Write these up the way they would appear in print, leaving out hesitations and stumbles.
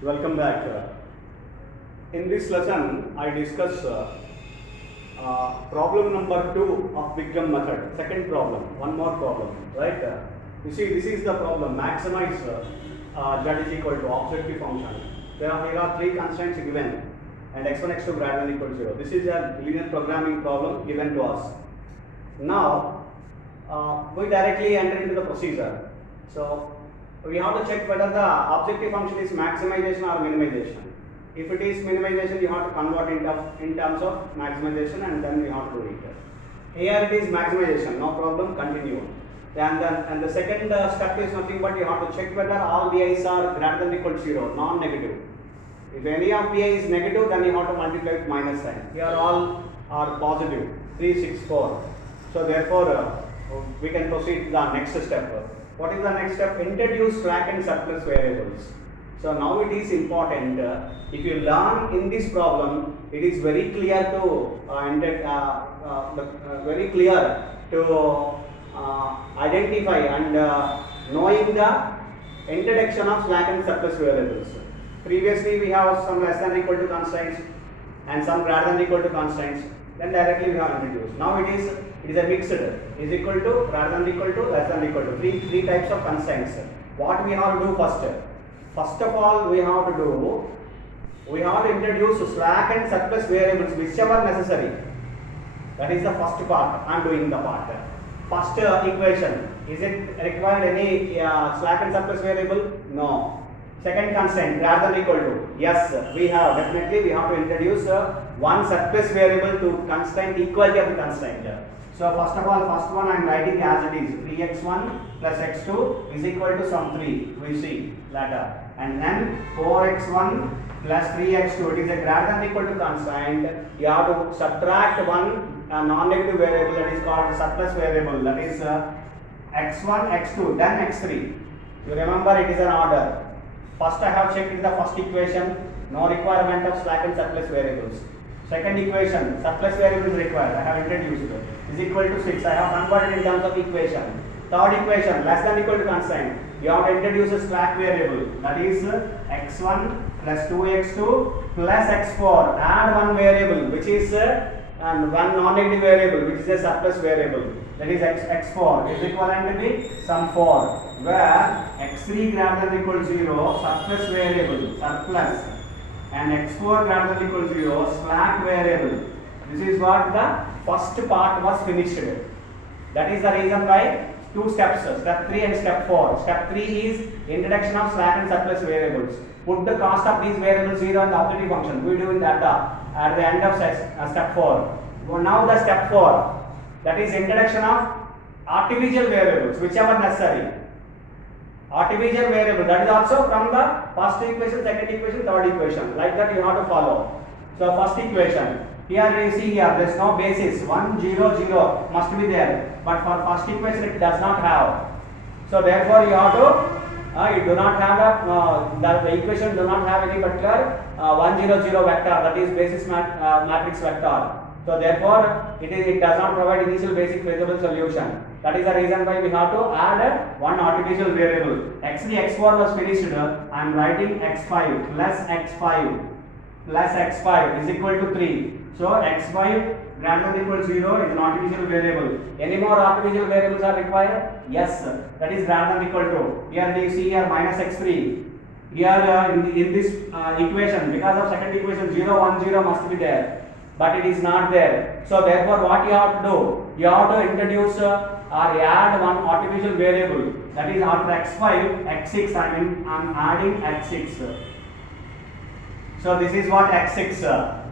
Welcome back. In this lesson, I discuss problem number 2 of Big Jump method. Second problem, one more problem, right? You see, this is the problem. Maximize z is equal to objective function. Here are three constraints given, and x1, x2 greater than equal to 0. This is a linear programming problem given to us. Now, we directly enter into the procedure. So, we have to check whether the objective function is maximization or minimization. If it is minimization, you have to convert in terms of maximization, and then we have to do it. Here it is maximization, no problem, continue. And the second step is nothing but you have to check whether all bi's are greater than equal to 0, non-negative. If any of bi is negative, then you have to multiply with minus sign. Here all are positive, 3, 6, 4. So therefore, we can proceed to the next step. What is the next step? Introduce slack and surplus variables. So now it is important. If you learn in this problem, it is very clear to identify and knowing the introduction of slack and surplus variables. Previously, we have some less than equal to constraints and some greater than equal to constraints. Then directly we have introduced. Now it is a mixed, is equal to, greater than equal to, less than equal to. Three types of constraints. What we have to do first? First of all, we have to introduce slack and surplus variables, whichever necessary. That is the first part. I am doing the part. First equation, is it required any slack and surplus variable? No. Second constraint, greater than equal to. Yes, we have to introduce one surplus variable to constraint equality of the constraint. So first of all, first one I am writing as it is, 3x1 plus x2 is equal to some 3, we see later. And then 4x1 plus 3x2, it is a greater than equal to constraint. You have to subtract one non-negative variable, that is called surplus variable, that is x1, x2, then x3. You remember it is an order. First I have checked the first equation, no requirement of slack and surplus variables. Second equation, surplus variable is required, I have introduced it, is equal to 6, I have converted in terms of equation. Third equation, less than equal to constraint, you have to introduce a slack variable, that is x1 plus 2x2 plus x4, add one variable which is and one non-negative variable which is a surplus variable, that is x4 is equivalent to be some 4, where x3 greater than equal to 0, surplus variable, surplus, and x4 greater than equal to 0, slack variable. This is what the first part was finished. That is the reason why two steps, step 3 and step 4. Step 3 is introduction of slack and surplus variables. Put the cost of these variables 0 on the objective function. We do in that at the end of step 4. Well, now the step 4, that is introduction of artificial variables, whichever necessary. Artificial variable, that is also from the first equation, second equation, third equation. Like that you have to follow. So first equation, here you see here there is no basis, 1, 0, 0 must be there. But for first equation it does not have. So therefore you have to, you do not have the equation do not have any particular 1, 0, 0 vector, that is basis matrix vector. So therefore it does not provide initial basic feasible solution. That is the reason why we have to add one artificial variable. x3, x4 was finished. I am writing x5 plus x5 plus x5 is equal to 3. So x5 greater than equal to 0 is an artificial variable. Any more artificial variables are required? Yes, that is greater than equal to. Here you see here minus x3. Here in this equation, because of second equation 0, 1, 0 must be there. But it is not there. So therefore what you have to do? You have to introduce or add one artificial variable. That is after x5, x6 I am adding x6. So this is what x6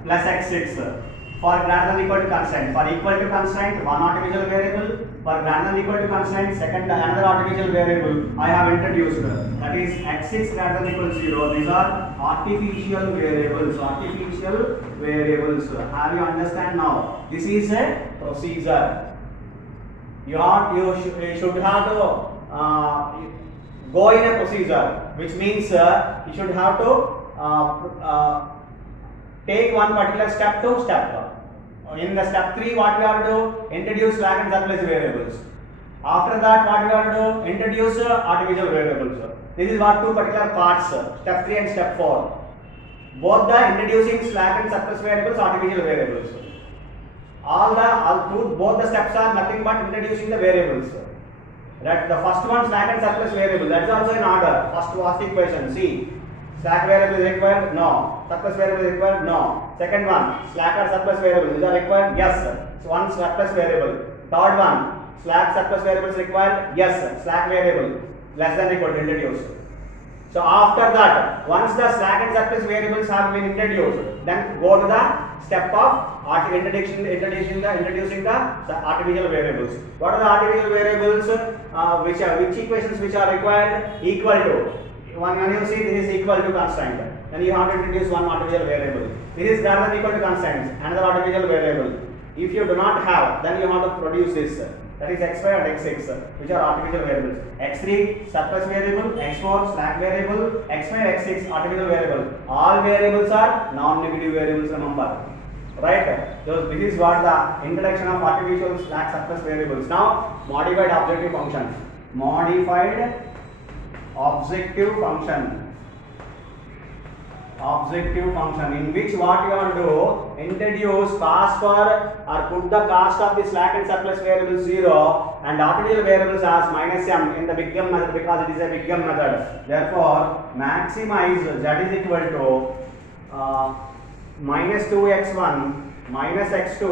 plus x6 for greater than equal to constraint. For equal to constraint, one artificial variable. For greater than equal to constraint, second another artificial variable I have introduced. That is x6 greater than equal to 0. These are artificial variables. Artificial variables. Have you understand now? This is a procedure. You should have to go in a procedure, which means you should have to take one particular step to step. In the step 3, what we have to do? Introduce slack and surplus variables. After that, what we have to do? Introduce artificial variables. This is what two particular parts, step 3 and step 4. Both the introducing slack and surplus variables, artificial variables. Both the steps are nothing but introducing the variables. That the first one, slack and surplus variable, that is also in order. First equation, see, slack variable is required, no. Surplus variable is required, no. Second one, slack or surplus variable, these are required, yes. So one surplus variable. Third one, slack surplus variable is required, yes. Slack variable less than or equal to introduce. So after that, once the slack and surplus variables have been introduced, then go to the step of introducing the artificial variables. What are the artificial variables? Which equations which are required? Equal to. When you see this is equal to constant, then you have to introduce one artificial variable. This is greater than or equal to constant, another artificial variable. If you do not have, then you have to produce this. That is x5 and x6, which are artificial variables. x3 surplus variable, x4 slack variable, x5, x6 artificial variable. All variables are non-negative variables, remember. Right? So this is what the introduction of artificial slack surplus variables. Now, modified objective function. Modified objective function. Objective function in which what you want to do, introduce cost for or put the cost of the slack and surplus variable 0 and artificial variables as minus m in the big M method because it is a big M method. Therefore, maximize z is equal to minus 2x1 minus x2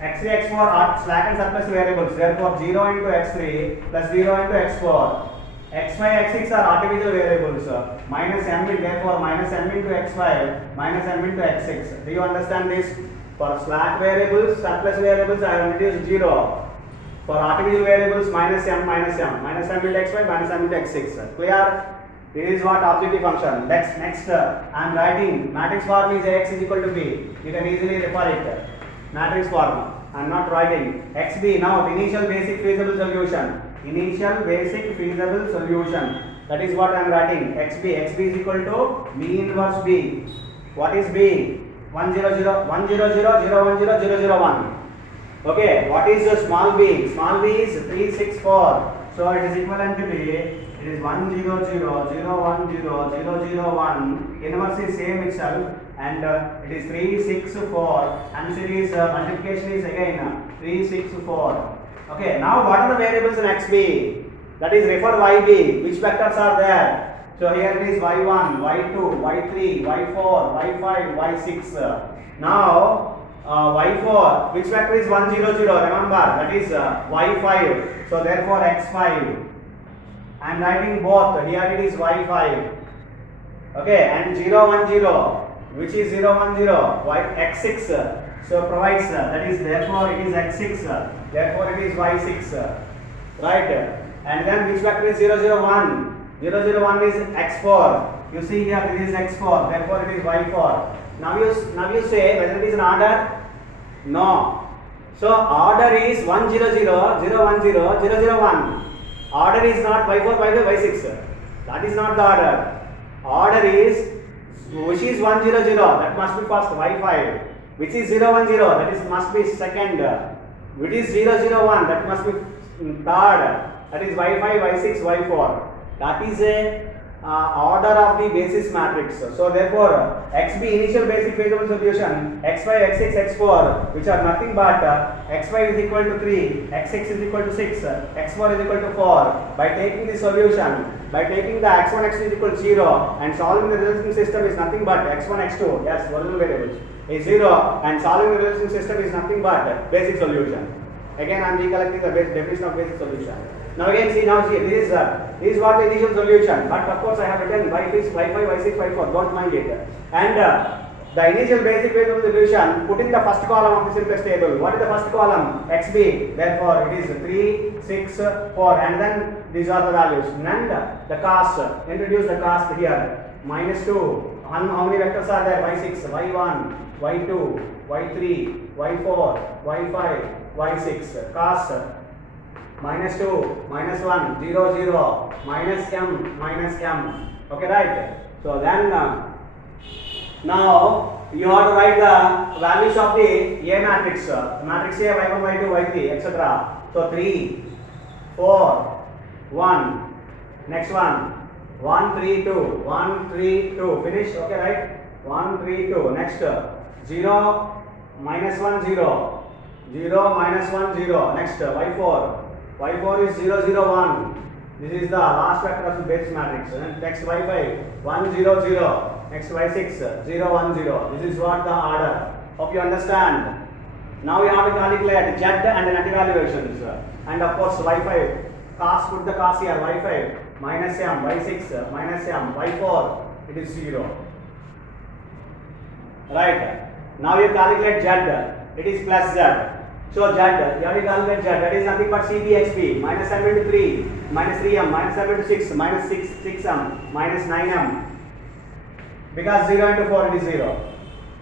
x3 x4 are slack and surplus variables. Therefore, 0 into x3 plus 0 into x4. x5, x6 are artificial variables. Minus m will therefore minus m into x5 minus m into x6. Do you understand this? For slack variables, surplus variables, I have introduced 0. For artificial variables, minus m minus m. Minus m into x5 minus m into x6. Clear? This is what objective function. Next I am writing matrix form is Ax is equal to B. You can easily refer it. Matrix form. I am not writing. XB. Now initial basic feasible solution. Initial basic feasible solution. That is what I am writing. XB. XB is equal to B inverse B. What is B? 1 0 0 1 0 0 0 1 0 0 0 1. Okay. What is the small b? Small b is 3 6 4. So it is equivalent to B. It is 1 0 0 0 1 0 0 0 1. Inverse is same itself. And it is 3 6 4. And series multiplication is again 3 6 4. Okay, now what are the variables in XB? That is refer YB. Which vectors are there? So here it is Y1, Y2, Y3, Y4, Y5, Y6. Now Y4, which vector is 1 0 0? Remember, that is Y5. So therefore X5. I am writing both. Here it is Y5. Okay, and 0 1 0. Which is 0 1 0? X6. So provides that is therefore it is x6, therefore it is y6, right? And then which vector is 0 0 1? 0 0 1 is x4. You see here this is x4, therefore it is y4. Now you say whether it is an order? No. So order is 1 0 0 0 1 0 0 0 1. Order is not y4 y5 y6. That is not the order. Order is which is 1 0 0, that must be first, y5. Which is 0 1 0, that is must be second. Which is 0 0 1, that must be third. That is y5 y6 y4. That is a order of the basis matrix. So therefore xb initial basic feasible solution, x5 x6 x4, which are nothing but x5 is equal to 3, x6 is equal to 6, x4 is equal to 4. By taking the solution, by taking the x1 x2 is equal to 0 and solving the resulting system is nothing but x1 x2, yes, original variables, is 0 and solving the resulting system is nothing but basic solution. Again I am recollecting the definition of basic solution. Now again see, this is what the initial solution, but of course I have written y5 y6 y4, don't mind it. And the initial basic feasible solution, put in the first column of the simplest table. What is the first column? xb, therefore it is 3 6 4, and then these are the values. And the cost, introduce the cost here, minus 2. How many vectors are there? y6, y1, y2, y3, y4, y5, y6. Cost minus 2, minus 1, 0, 0, minus m. Okay, right? So then now you have to write the values of the A matrix. Matrix A, y1, y2, y3, etc. So 3, 4, 1, Next one. 1, 3, 2. 1, 3, 2. Finish. Okay, right? 1, 3, 2. Next. 0, minus 1, 0. 0, minus 1, 0. Next. Y4. Y4 is 0, 0, 1. This is the last vector of the base matrix. Next Y5. 1, 0, 0. Next Y6. 0, 1, 0. This is what the order. Hope you understand. Now we have to calculate Z and net evaluations. And of course Y5. Cos, put the cos here. Y5. Minus M. Y6. Minus M. Y4. It is 0. Right. Now you calculate Z. It is plus Z. So Z, you have to calculate Z. That is nothing but CBXP. Minus M into 3. Minus 3M. Minus M into 6. Minus 6M. Minus 9M. Because 0 into 4 it is 0.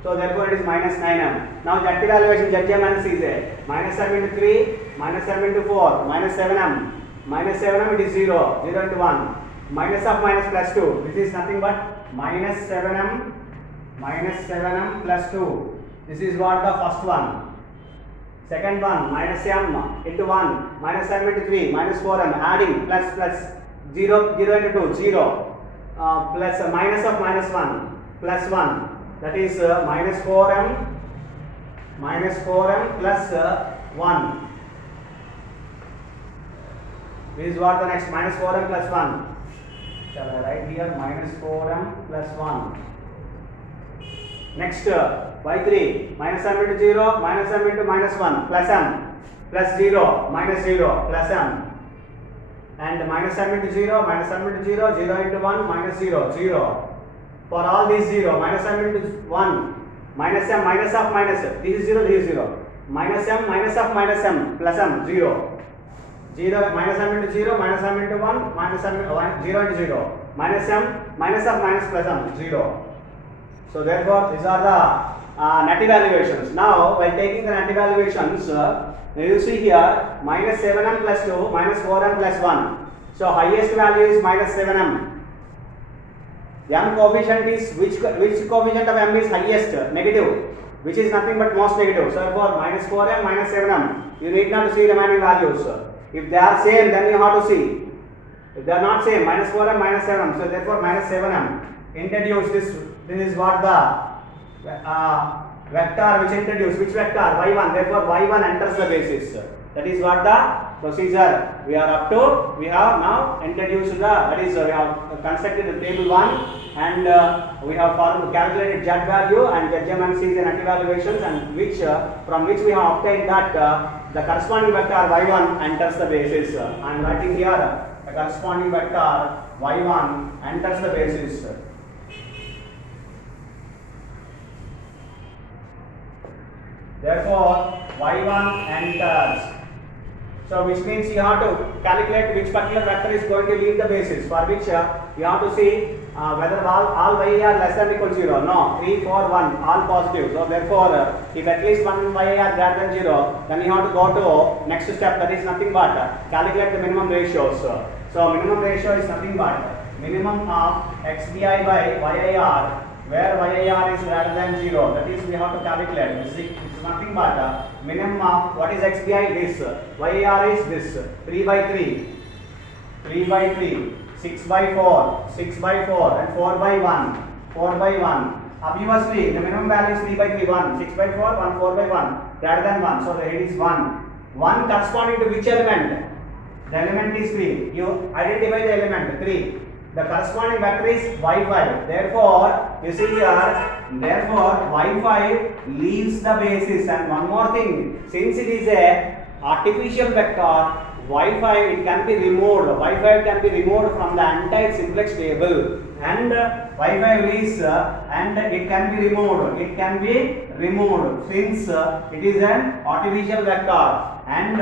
So therefore it is minus 9M. Now Z evaluation ZM minus CZ. Minus M into 3. Minus M into 4. Minus 7M. Minus 7M it is 0. 0 into 1. Minus of minus plus 2. This is nothing but minus 7M. Minus 7M plus 2. This is what the first one. Second one, minus M into 1, minus M into 3, minus 4M, adding, plus 0, 0 into 2, 0, plus minus of minus 1, plus 1, that is minus 4M plus 1. This is what the next, minus 4M plus 1. Shall I write here, minus 4M plus 1. Next, Y3, minus M into 0, minus M into minus 1, plus M, plus 0, minus 0, plus M. And minus M into 0, minus M into 0, 0 into 1, minus 0, 0. For all these 0, minus M into 1, minus M, minus of minus, this is 0, this is 0. Minus M, minus of minus M, plus M, 0. 0, minus M into 0, minus M into 1, minus M, 0 into 0. Minus M, minus of minus plus M, 0. So therefore, these are the net evaluations. Now, while taking the net evaluations, you see here minus 7M plus 2, minus 4M plus 1. So highest value is minus 7M. M coefficient is which coefficient of M is highest? Negative, which is nothing but most negative. So therefore, minus 4M, minus 7M. You need not to see remaining values. If they are same, then you have to see. If they are not same, minus 4M, minus 7M. So therefore, minus 7M. Introduce this. This is what the vector which introduce, which vector? Y1. Therefore, Y1 enters the basis. That is what the procedure we are up to. We have now introduced the, that is we have constructed the table 1 and we have calculated Z value and ZM and CZ net evaluations, and which from which we have obtained that the corresponding vector Y1 enters the basis. I am writing here the corresponding vector Y1 enters the basis. Therefore, Y1 enters. So, which means you have to calculate which particular vector is going to leave the basis, for which you have to see whether all y are less than or equal to 0. No, 3, 4, 1, all positive. So, therefore, if at least one y are greater than 0, then you have to go to next step, that is nothing but calculate the minimum ratios. So, minimum ratio is nothing but minimum of xbi by yir, where yir is greater than 0. That is, we have to calculate. This is nothing but minimum of what is xbi? This. Yir is this. 3 by 3, 3 by 3, 6 by 4, 6 by 4, and 4 by 1, 4 by 1. Obviously, the minimum value is 3 by 3, 1, 6 by 4, 1, 4 by 1, greater than 1. So the head is 1. 1 corresponding to which element? The element is 3. You identify the element 3. The corresponding vector is y5. Therefore, you see here, therefore y5 leaves the basis. And one more thing, since it is a artificial vector, y5 it can be removed. Y5 can be removed from the entire simplex table, and y5 leaves and it can be removed. It can be removed since it is an artificial vector. And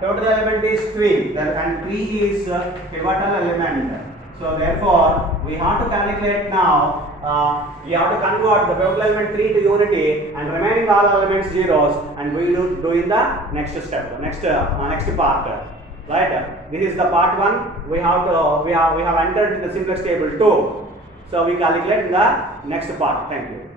total element is 3, and 3 is pivotal element. So therefore, we have to calculate now, we have to convert the pivotal element 3 to unity and remaining all elements zeros, and we will do in the next step, next part. Right? This is the part 1. We have entered the simplex table 2. So we calculate in the next part. Thank you.